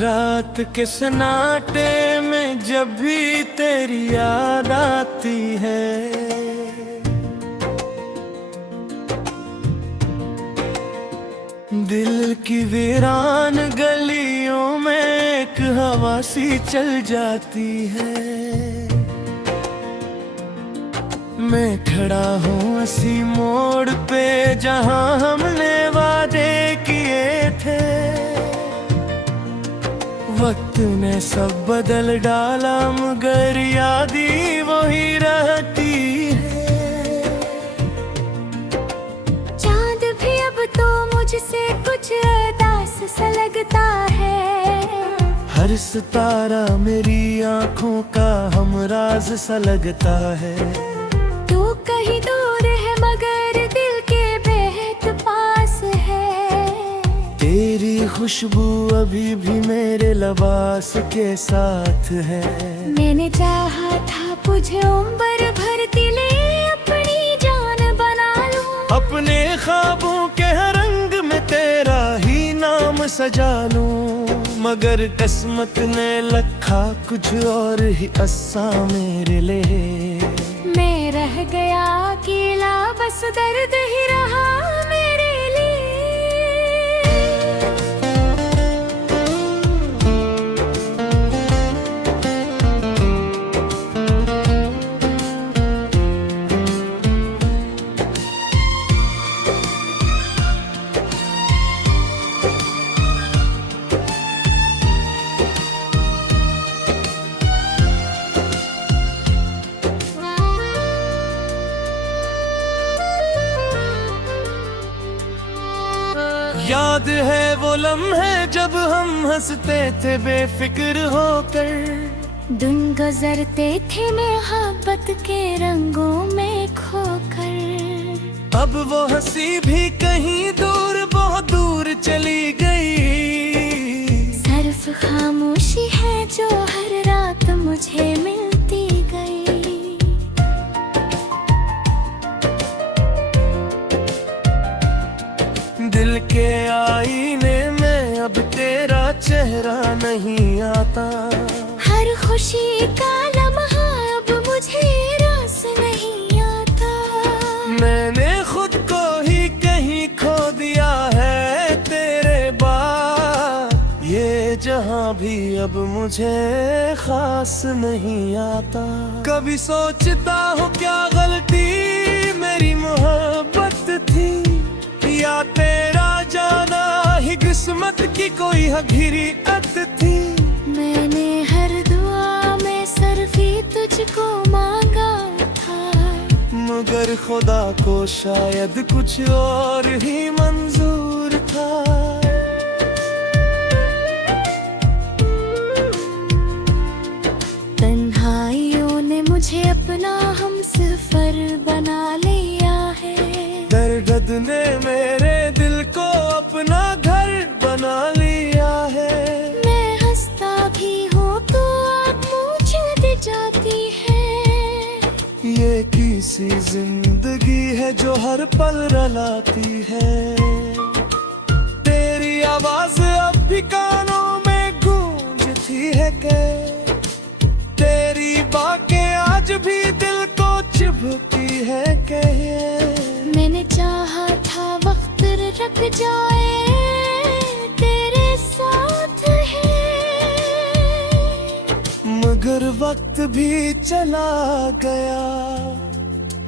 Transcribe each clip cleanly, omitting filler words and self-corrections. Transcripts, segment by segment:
रात के सन्नाटे में जब भी तेरी याद आती है, दिल की वीरान गलियों में एक हवा सी चल जाती है। मैं खड़ा हूँ इसी मोड़ पे जहाँ हमने वादे किए थे। वक्त ने सब बदल डाला मगर याद ही वही रहती है। चांद भी अब तो मुझसे कुछ उदास सा लगता है। हर सितारा मेरी आंखों का हमराज सा लगता है। तू कहीं दूर है मगर दिल के बेहद पास है। तेरी खुशबू अभी भी मेरे लिबास के साथ है। मैंने चाहा था तुझे उम्र भर दिले अपनी जान बना लूं। अपने ख्वाबों के हर रंग में तेरा ही नाम सजा लूं। मगर किस्मत ने लिखा कुछ और ही अस्सा मेरे लिए। मैं रह गया अकेला बस दर्द ही रहा मेरे लिए। याद है वो लम्हे जब हम हंसते थे बेफिक्र होकर। दिन गुजरते थे मोहब्बत के रंगों में खोकर। अब वो हंसी भी कहीं दूर बहुत दूर चली गई। सिर्फ खामोशी है जो हर रात मुझे मिलती गई। दिल के आईने में अब तेरा चेहरा नहीं आता। हर खुशी का लम्हा अब मुझे रास नहीं आता। मैंने खुद को ही कहीं खो दिया है तेरे बाद। ये जहां भी अब मुझे खास नहीं आता। कभी सोचता हूँ क्या गलती मेरी मोहब्बत थी, या तेरा जाना ही किस्मत की कोई हकीकत थी। मैंने हर दुआ में सिर्फ ही तुझको मांगा था। मगर खुदा को शायद कुछ और ही मंजूर था। तन्हाइयों ने मुझे अपना हमसफर बना लिया है। दर्द ने मेरे दिल को अपना घर बना लिया है। मैं हंसता भी हूँ तो आप मुझे जाती है। ये किसी जिंदगी है जो हर पल रुलाती है। तेरी आवाज अब भी कानों में गूंजती है के। तेरी बातें आज भी दिल को चुभती है के। मैंने चाहा था वक्त रख जाए तेरे साथ है। मगर वक्त भी चला गया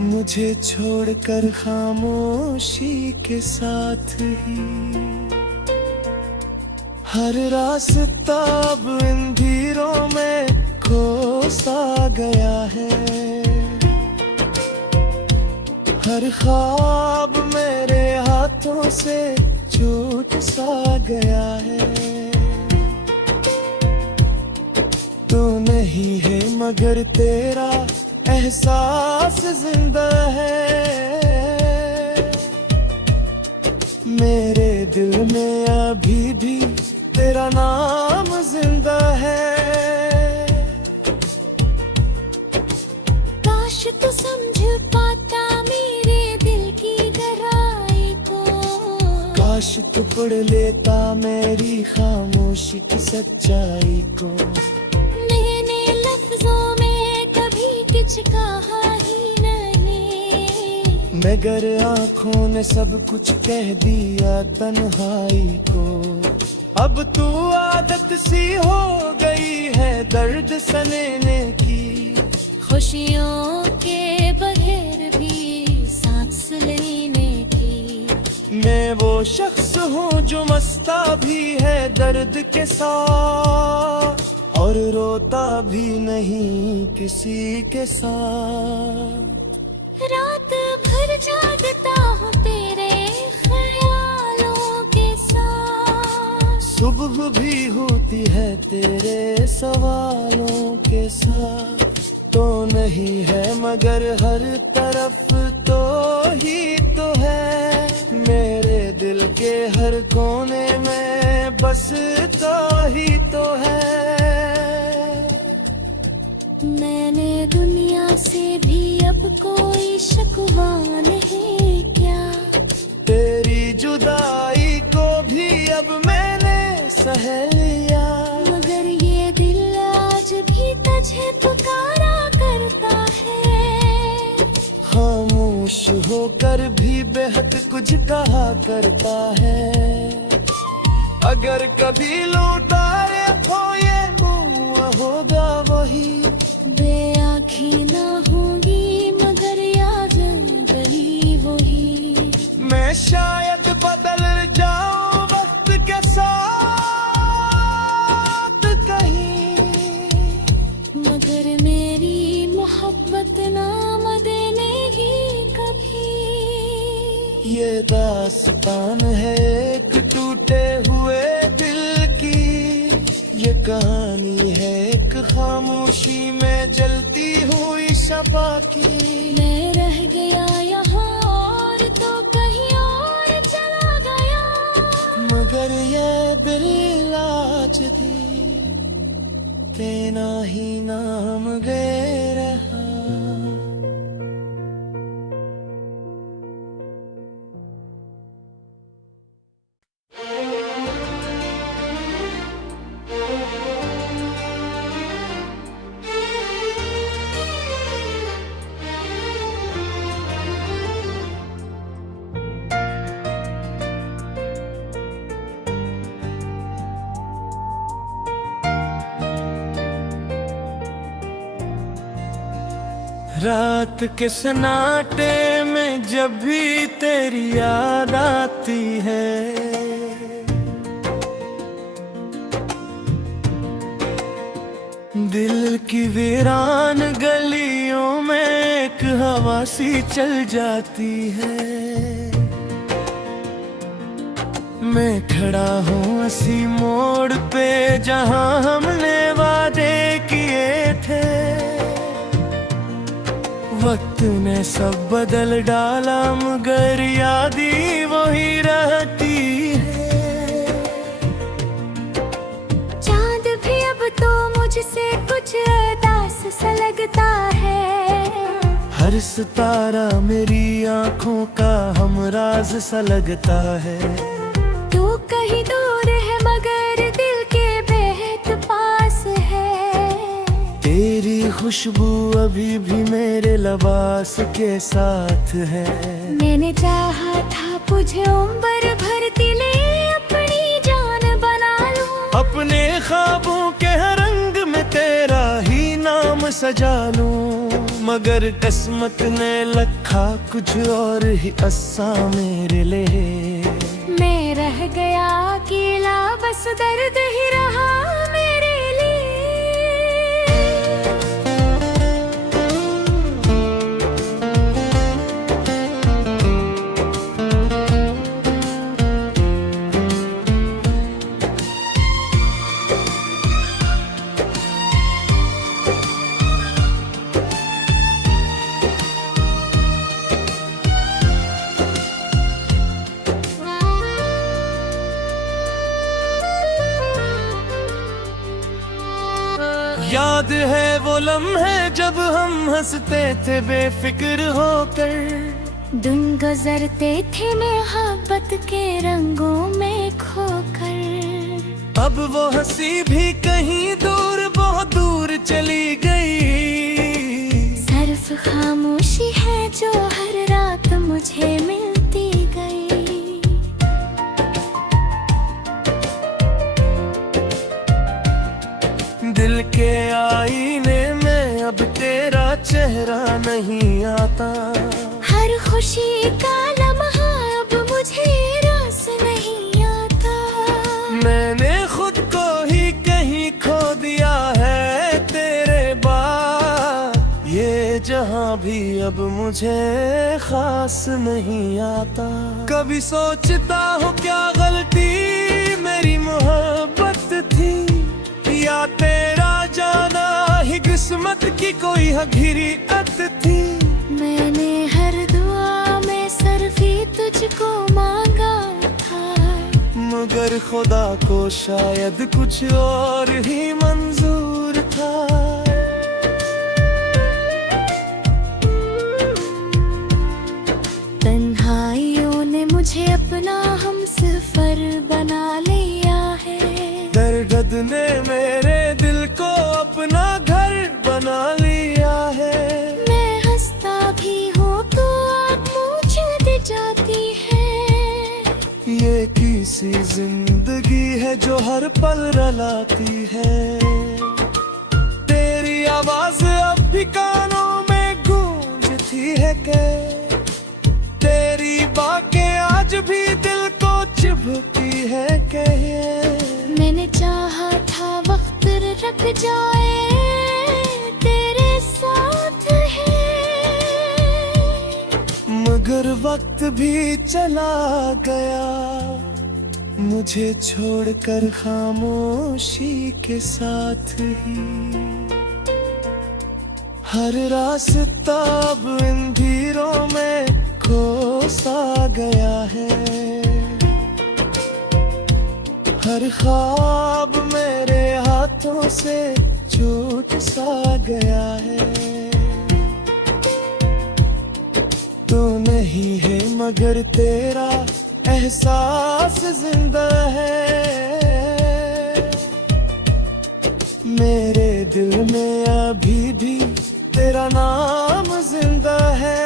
मुझे छोड़कर खामोशी के साथ ही। हर रास्ता अब अंधेरों में खो सा गया है। हर ख्वाब मेरे हाथों से छूट सा गया है। तू नहीं है मगर तेरा एहसास जिंदा है। मेरे दिल में अभी भी तेरा नाम जिंदा है। काश तू समझ पाता मेरे दिल की गहराई को। काश काश तू पढ़ लेता मेरी खामोशी की सच्चाई को। मैंने लफ्जों में कभी कुछ कहा ही नहीं, मगर आँखों ने सब कुछ कह दिया तन्हाई को। अब तू आदत सी हो गई है दर्द सलेने की, खुशियों के बगैर भी सांस लेने की। मैं वो शख्स हूँ जो मस्ता भी है दर्द के साथ, और रोता भी नहीं किसी के साथ। रात भर जागता हूँ तेरे ख्यालों के साथ, सुबह भी होती है तेरे सवालों के साथ। तो नहीं है मगर हर तरफ तो ही तो है, मेरे दिल के हर कोने में बस तो ही तो है। मैंने दुनिया से भी अब कोई शिकवा नहीं क्या, तेरी जुदाई को भी अब मैंने सह लिया, मगर ये दिल आज भी तुझे पुकारा करता है। खामोश होकर भी बेहद कुछ कहा करता है। अगर कभी लौटाए हो ये हुआ होगा वही, बेआँखी ना होंगी मगर याद गली वही। मैं शायद बदल जाऊं वक्त के साथ कहीं, मगर मेरी मोहब्बत नाम देनेगी कभी। ये दास्तान है एक टूटे हुए दिल की, ये कहानी है एक खामोशी में जलती हुई शफा की। मैं रह गया यहाँ और तो कहीं और चला गया, मगर ये दिल आज भी तेरा ही नाम गे रहा। रात के सन्नाटे में जब भी तेरी याद आती है, दिल की वीरान गलियों में एक हवा सी चल जाती है। मैं खड़ा हूँ उसी मोड़ पे जहाँ हमने वादे किए थे, वक्त ने सब बदल डाला मगर यादी वही रहती है। चांद भी अब तो मुझसे कुछ उदास सा लगता है, हर सितारा मेरी आंखों का हमराज सा लगता है। तू कहीं दूर है मगर दिल के बेहद पास है, तेरी खुशबू अभी भी मेरे लिबास के साथ है। मैंने चाहा था तुझे उम्र भर दिले अपनी जान बना लूं, अपने ख्वाबों के हर रंग में तेरा ही नाम सजा लूं, मगर किस्मत ने लिखा कुछ और ही असा मेरे लिए। मैं रह गया अकेला बस दर्द ही रहा मेरे लिए। याद है वो लम्हे जब हम हंसते थे बेफिक्र होकर, दिन गुजरते थे मोहब्बत के रंगों में खोकर। अब वो हंसी भी कहीं दूर, बहुत दूर चली गई। सिर्फ खामोशी है जो हर रात मुझे मिलती गई। दिल के आईने में अब तेरा चेहरा नहीं आता। हर खुशी का लम्हा अब मुझे रास नहीं आता। मैंने खुद को ही कहीं खो दिया है तेरे बाद। ये जहां भी अब मुझे खास नहीं आता। कभी सोचता हूँ क्या गलती मेरी मोहब्बत थी, या तेरा जाना ही किस्मत की कोई हकीकत थी। मैंने हर दुआ में सिर्फ ही तुझको मांगा था, मगर खुदा को शायद कुछ और ही मंजूर था। तन्हाइयों ने मुझे अपना हमसफर बना लिया है। दर्द ने मेरे दिल को अपना घर बना लिया है। मैं हंसता भी हूँ तो आप मुझे जाती है। ये किसी जिंदगी है जो हर पल रुलाती है। तेरी आवाज अब भी कानों में गूंजती है के, तेरी बातें आज भी दिल को चुभती है के। मैंने चाहा था वक्त रख जाए तेरे साथ है, मगर वक्त भी चला गया मुझे छोड़कर खामोशी के साथ ही। हर रास्ता अब अंधेरों में खो सा गया है। हर ख्वाब मेरे हाथों से छूट सा गया है। तो नहीं है मगर तेरा एहसास जिंदा है। मेरे दिल में अभी भी तेरा नाम जिंदा है।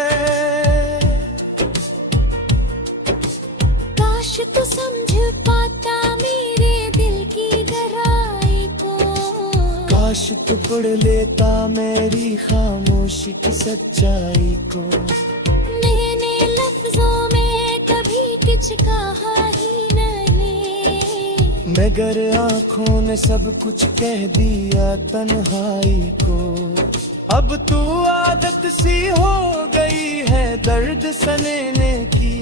काश तू समझ पाता मेरे दिल की गहराई को। काश तू पढ़ लेता मेरी खामोशी की सच्चाई को। मैंने लफ्जों में कभी कुछ कहा ही नहीं, मगर आँखों ने सब कुछ कह दिया तन्हाई को। अब तू आदत सी हो गई है दर्द सलेने की।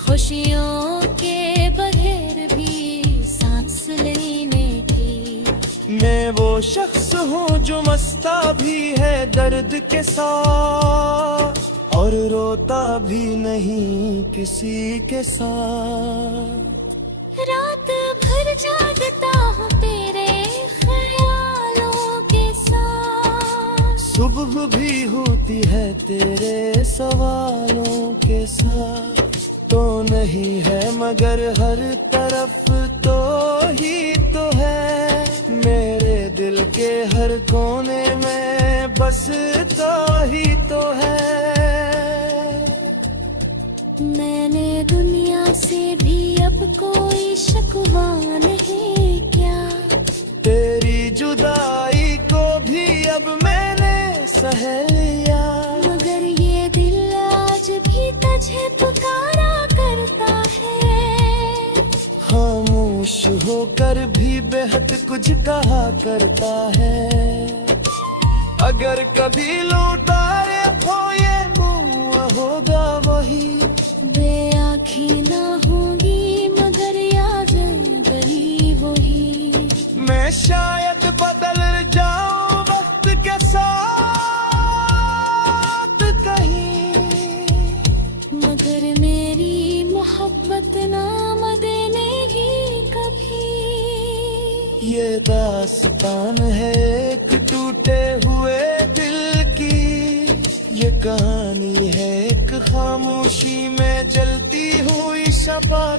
खुशियों के बगैर भी सांस लेने की। मैं वो शख्स हूँ जो मस्ता भी है दर्द के साथ, और रोता भी नहीं किसी के साथ। रात भर जागता हूँ तेरे ख्यालों के साथ। सुबह भी होती है तेरे सवालों के साथ। तो नहीं है मगर हर तरफ तो ही तो है। मेरे दिल के हर कोने में बस तो ही तो है। मैंने दुनिया से भी अब कोई शिकवा नहीं क्या। तेरी जुदाई को भी अब मैंने सह लिया, मगर ये दिल आज भी तुझे पुकारा करता है। खामोश होकर भी बेहद कुछ कहा करता है। अगर कभी लौटाए हो ये मुआ होगा वही। बेआँखी ना होगी मगर याद गली वही। मैं शायद बदल जाऊं वक्त के साथ कहीं, मगर मेरी मोहब्बत ना बदलेगी कभी। ये दास्तान है एक टूटे हुए दिल की। ये कहानी है एक खामोश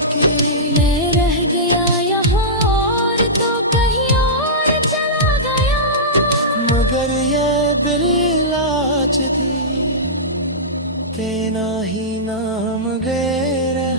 की। मैं रह गया यहाँ और तो कहीं और चला गया, मगर ये दिल आज भी तेरा ही नाम गे रे।